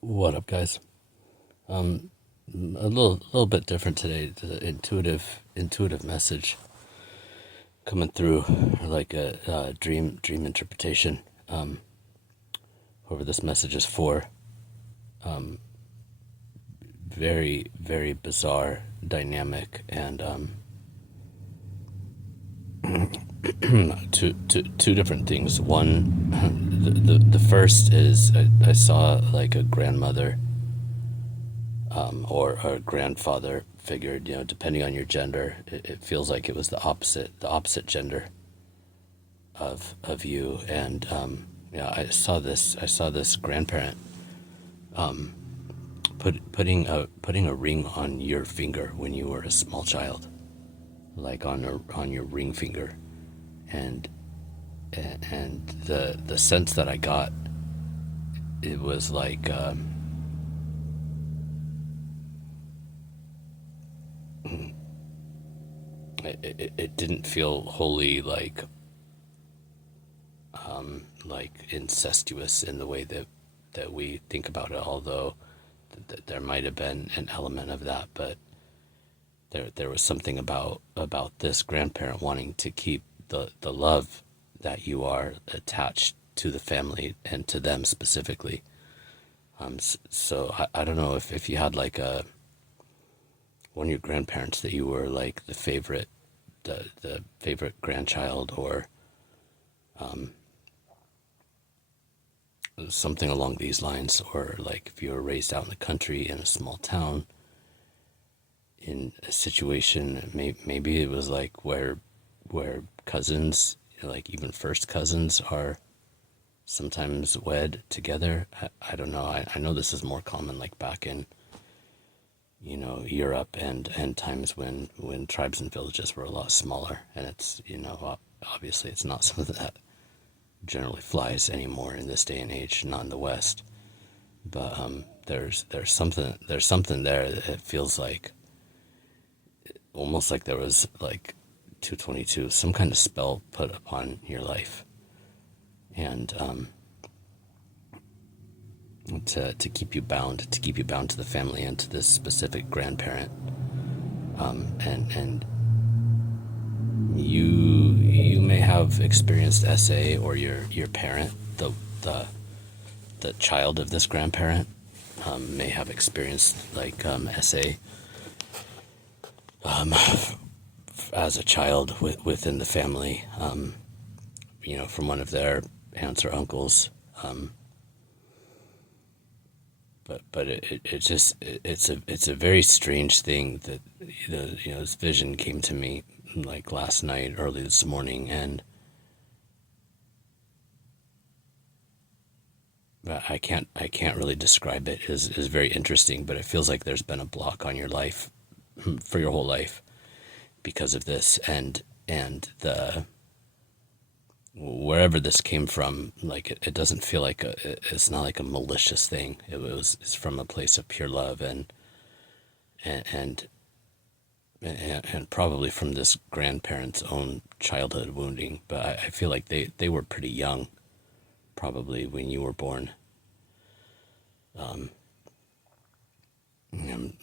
What up, guys? A little bit different today. The intuitive message coming through, like a dream interpretation. Whoever this message is for, very bizarre dynamic, and two different things. One, the first is I saw like a grandmother, or a grandfather figure. Depending on your gender, it feels like it was the opposite gender of you. And yeah, I saw this grandparent putting a ring on your finger when you were a small child, like on your ring finger. And and the sense that I got, it was like, it didn't feel wholly like incestuous in the way that we think about it, although there might have been an element of that. But there was something about this grandparent wanting to keep the love that you are attached to the family and to them specifically. So I don't know if you had like one of your grandparents that you were like the favorite grandchild, or something along these lines, or like if you were raised out in the country in a small town in a situation, maybe it was like where cousins, like even first cousins, are sometimes wed together. I don't know. I know this is more common like back in Europe, and times when tribes and villages were a lot smaller, and it's obviously it's not something that generally flies anymore in this day and age, not in the West. But there's something there that it feels like almost like there was like 222, some kind of spell put upon your life, and to keep you bound, to the family and to this specific grandparent. And you may have experienced SA, or your parent, the child of this grandparent, may have experienced like SA as a child within the family, from one of their aunts or uncles. But it's a very strange thing that this vision came to me like last night, early this morning, and I can't really describe it. It's very interesting, but it feels like there's been a block on your life for your whole life because of this, and the wherever this came from, like it doesn't feel like it's not like a malicious thing. It's from a place of pure love, and and probably from this grandparent's own childhood wounding. But I feel like they were pretty young, probably when you were born,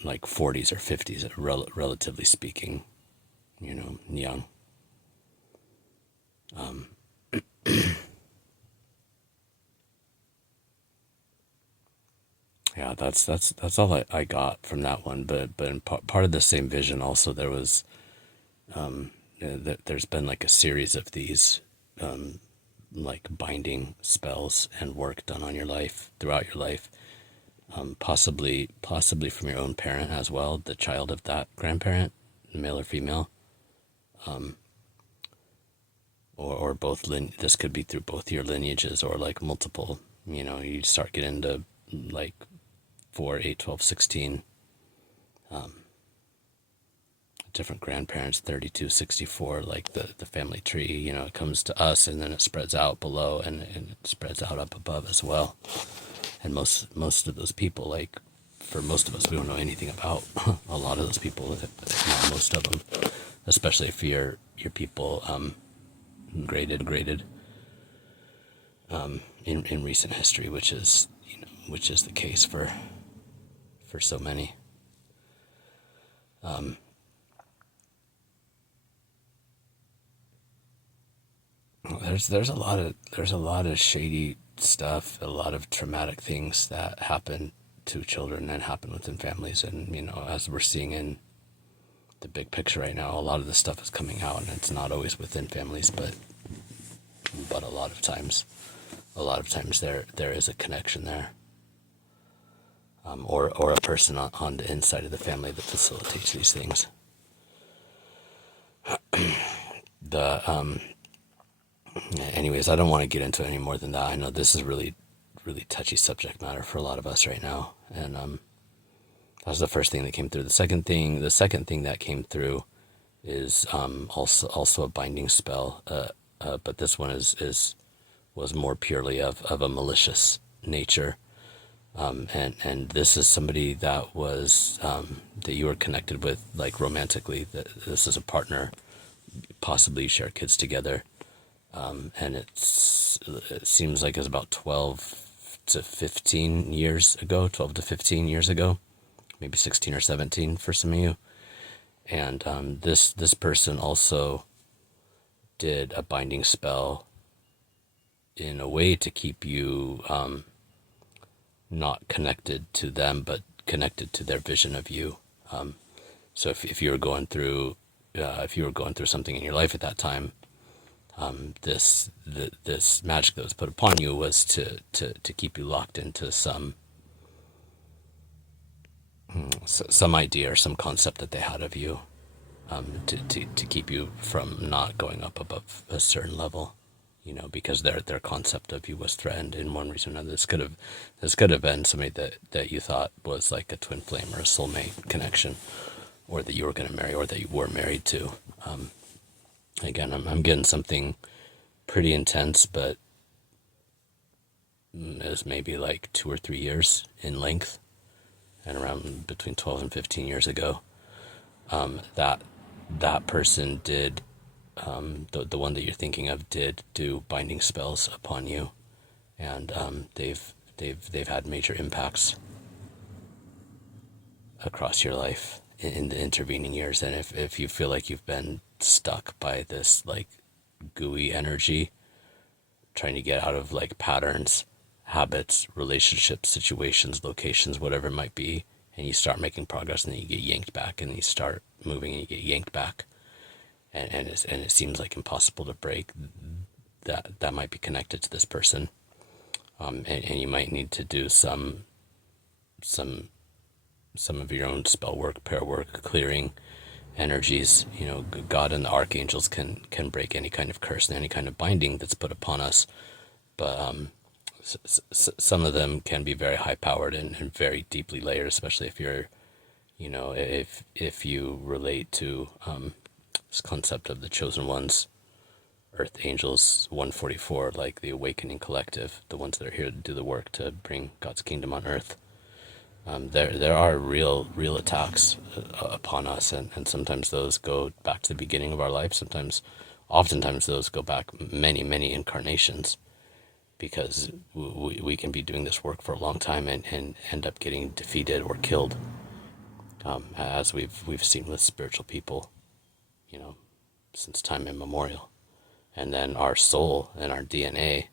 like 40s or 50s, relatively speaking, young. Yeah, that's all I got from that one. But in part of the same vision, also there was there's been like a series of these like binding spells and work done on your life throughout your life, possibly from your own parent as well, the child of that grandparent, male or female, or both. This could be through both your lineages, or like multiple. You start getting into like 4, 8, 12, 16 different grandparents, 32, 64, like the family tree. It comes to us, and then it spreads out below, and it spreads out up above as well. And most of those people, like for most of us, we don't know anything about a lot of those people, if not most of them, especially if your people graded in recent history, which is which is the case for so many. There's a lot of shady stuff, a lot of traumatic things that happen to children and happen within families, and as we're seeing in the big picture right now, a lot of this stuff is coming out, and it's not always within families, but a lot of times there is a connection there, or a person on the inside of the family that facilitates these things. Anyways, I don't want to get into it any more than that. I know this is really, really touchy subject matter for a lot of us right now, and that was the first thing that came through. The second thing that came through is also a binding spell, but this one was more purely of a malicious nature, and this is somebody that was that you were connected with, like romantically. This is a partner, possibly you share kids together. And it seems like it's about 12 to 15 years ago, maybe 16 or 17 for some of you. And this person also did a binding spell in a way to keep you not connected to them, but connected to their vision of you. So if you were going through something in your life at that time, this magic that was put upon you was to keep you locked into some idea or some concept that they had of you, to keep you from not going up above a certain level, because their concept of you was threatened in one reason or another. This could have been somebody that you thought was like a twin flame or a soulmate connection, or that you were going to marry, or that you were married to. Again, I'm getting something pretty intense, but it was maybe like 2 or 3 years in length, and around between 12 and 15 years ago, that person did, the one that you're thinking of did do binding spells upon you, and they've had major impacts across your life in the intervening years. And if you feel like you've been stuck by this like gooey energy, trying to get out of like patterns, habits, relationships, situations, locations, whatever it might be, and you start making progress, and then you get yanked back, and you start moving and you get yanked back, and it seems like impossible to break, that might be connected to this person, and you might need to do some of your own spell work, prayer work, clearing energies. God and the archangels can break any kind of curse and any kind of binding that's put upon us, but some of them can be very high powered and very deeply layered, especially if you're, if you relate to this concept of the chosen ones, earth angels 144, like the awakening collective, the ones that are here to do the work to bring God's kingdom on earth. There are real attacks upon us, and sometimes those go back to the beginning of our life. Oftentimes those go back many incarnations, because we can be doing this work for a long time and end up getting defeated or killed, as we've seen with spiritual people, since time immemorial. And then our soul and our DNA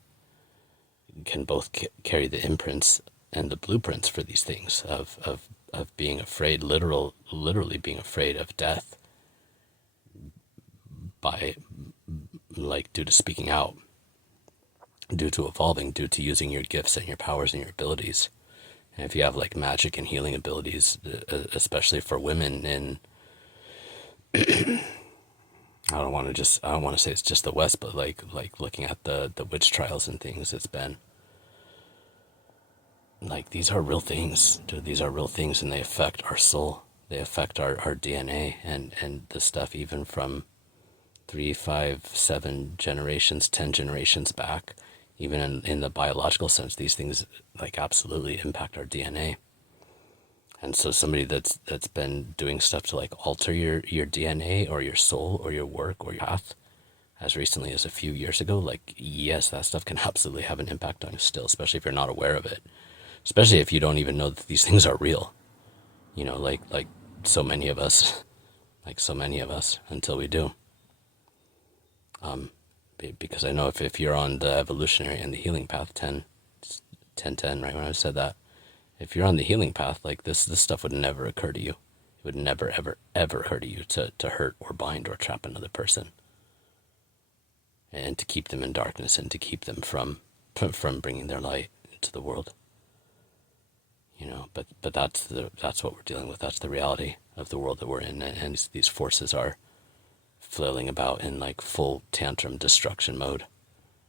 can both carry the imprints and the blueprints for these things of being afraid, literally being afraid of death, by like due to speaking out, due to evolving, due to using your gifts and your powers and your abilities. And if you have like magic and healing abilities, especially for women in I don't want to say it's just the West, but like looking at the witch trials and things, it's been like, these are real things, dude. These are real things, and they affect our soul. They affect our DNA, and the stuff even from 3, 5, 7 generations, 10 generations back, even in the biological sense, these things like absolutely impact our DNA. And so somebody that's been doing stuff to like alter your DNA or your soul or your work or your path as recently as a few years ago, like, yes, that stuff can absolutely have an impact on you still, especially if you're not aware of it. especially if you don't even know that these things are real. Like so many of us, until we do. Because I know if you're on the evolutionary and the healing path, 10, right, when I said that, if you're on the healing path, like this stuff would never occur to you. It would never, ever, ever occur to you to hurt or bind or trap another person, and to keep them in darkness, and to keep them from bringing their light into the world. But that's what we're dealing with. That's the reality of the world that we're in, and these forces are flailing about in like full tantrum destruction mode,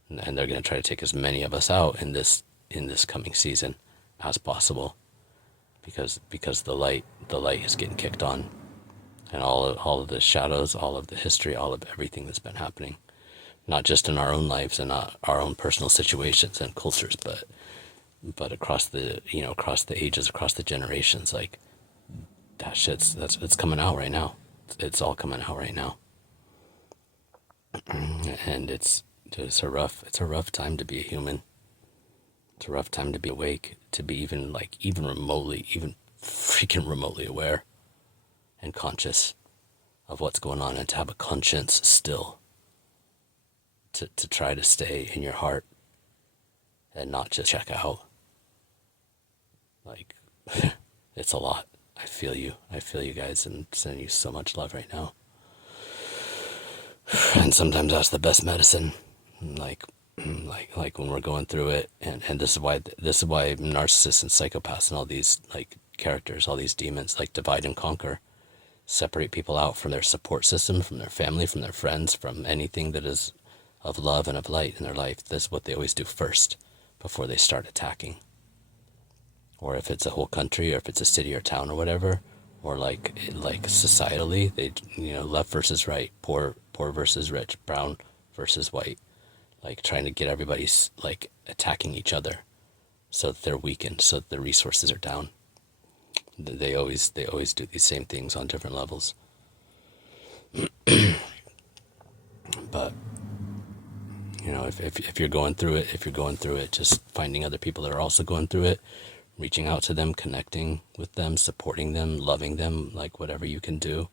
and they're going to try to take as many of us out in this coming season as possible, because the light is getting kicked on, and all of the shadows, all of the history, all of everything that's been happening, not just in our own lives and not our own personal situations and cultures, but across the ages, across the generations. Like that it's coming out right now. It's all coming out right now. And it's a rough time to be a human. It's a rough time to be awake, to be even freaking remotely aware and conscious of what's going on, and to have a conscience still, to try to stay in your heart and not just check out. Like, it's a lot. I feel you guys, and sending you so much love right now. And sometimes that's the best medicine. Like when we're going through it, and this is why narcissists and psychopaths and all these like characters, all these demons, like divide and conquer, separate people out from their support system, from their family, from their friends, from anything that is of love and of light in their life. That's what they always do first before they start attacking. Or if it's a whole country, or if it's a city or town or whatever, or like societally, they left versus right, poor versus rich, brown versus white, like trying to get everybody like attacking each other, so that they're weakened, so that the resources are down. They always do these same things on different levels. But if you're going through it, just finding other people that are also going through it, reaching out to them, connecting with them, supporting them, loving them, like whatever you can do.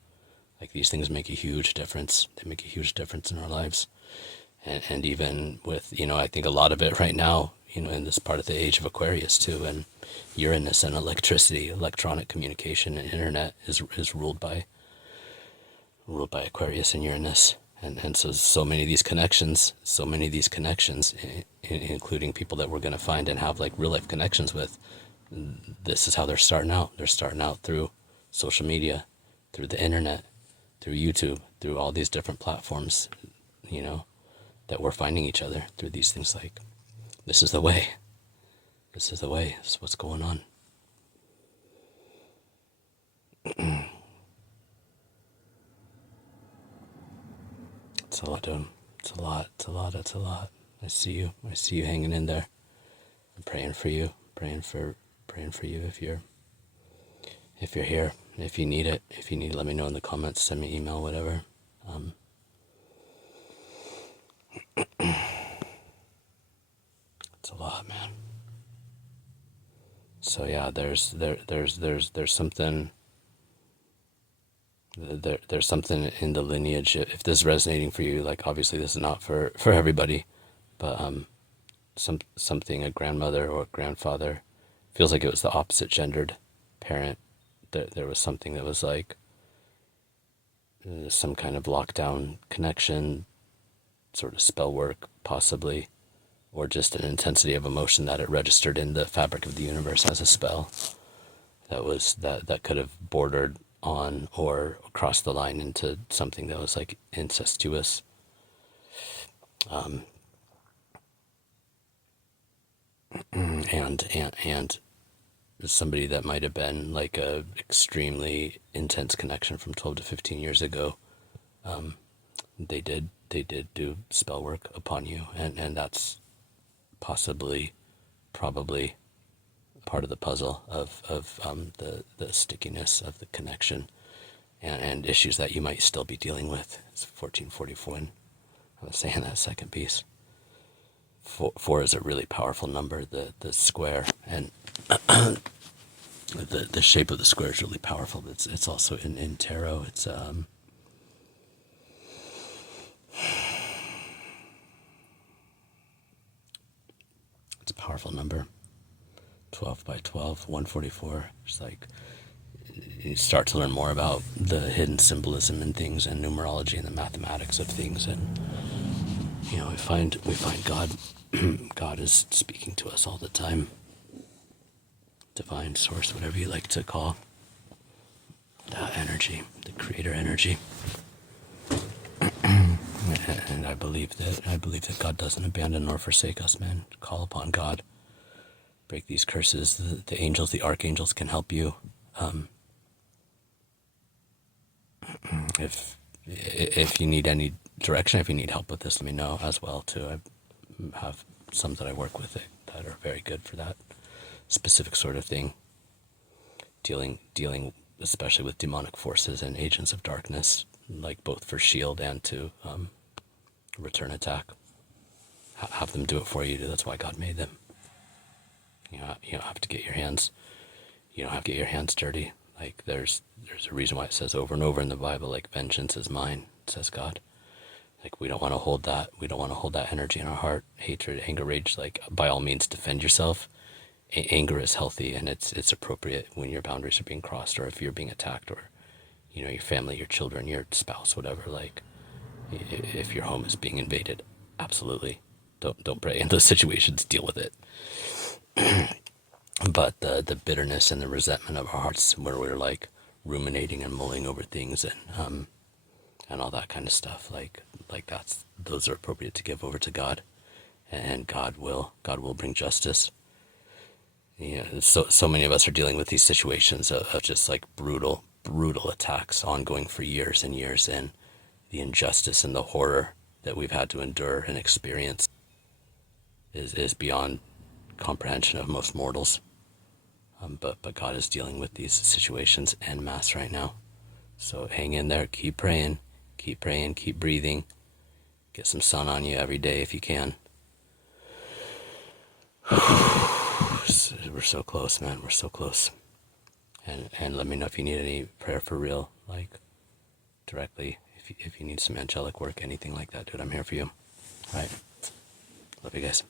Like these things make a huge difference. They make a huge difference in our lives. And even with, I think a lot of it right now, in this part of the age of Aquarius too, and Uranus and electricity, electronic communication and internet is ruled by Aquarius and Uranus. And so many of these connections, including people that we're going to find and have like real life connections with, this is how they're starting out. They're starting out through social media, through the internet, through YouTube, through all these different platforms, that we're finding each other through these things. Like, this is the way. This is what's going on. It's a lot, dude. It's a lot. I see you hanging in there. I'm praying for you. Praying for you if you're here. If you need it, let me know in the comments. Send me an email, whatever. It's a lot, man. So yeah, there's something. There's something in the lineage. If this is resonating for you, like obviously this is not for everybody, but something, a grandmother or a grandfather, feels like it was the opposite gendered parent. There was something that was like some kind of lockdown connection, sort of spell work possibly, or just an intensity of emotion that it registered in the fabric of the universe as a spell. That could have bordered on or crossed the line into something that was like incestuous. And somebody that might have been like a extremely intense connection from 12 to 15 years ago, they did do spell work upon you, and that's probably part of the puzzle of the stickiness of the connection and issues that you might still be dealing with. It's 1444. I was saying that second piece. Four is a really powerful number. The square and the shape of the square is really powerful. It's also in tarot. It's a powerful number. 12 by 12, 144. It's like you start to learn more about the hidden symbolism in things and numerology and the mathematics of things, and we find God. God is speaking to us all the time. Divine source, whatever you like to call that energy, the creator energy. And I believe that God doesn't abandon nor forsake us, man. Call upon God. Break these curses. The angels, the archangels can help you. If you need any direction, if you need help with this, let me know as well too. I have some that I work with that are very good for that specific sort of thing. Dealing especially with demonic forces and agents of darkness, like both for shield and to return attack. Have them do it for you. That's why God made them. You don't have to get your hands. You don't have to get your hands dirty. Like there's a reason why it says over and over in the Bible, like vengeance is mine, says God. Like we don't want to hold that. We don't want to hold that energy in our heart. Hatred, anger, rage. Like by all means, defend yourself. Anger is healthy and it's appropriate when your boundaries are being crossed, or if you're being attacked, or your family, your children, your spouse, whatever. Like if your home is being invaded, absolutely, don't pray in those situations. Deal with it. But the bitterness and the resentment of our hearts, where we're like ruminating and mulling over things and all that kind of stuff, like those are appropriate to give over to God, and God will bring justice. So many of us are dealing with these situations of just like brutal attacks ongoing for years and years, and the injustice and the horror that we've had to endure and experience is beyond comprehension of most mortals. But God is dealing with these situations en masse right now. So hang in there, keep praying, keep breathing, get some sun on you every day if you can. We're so close, man. We're so close. And let me know if you need any prayer for real, like directly. If you need some angelic work, anything like that, dude, I'm here for you. All right. Love you guys.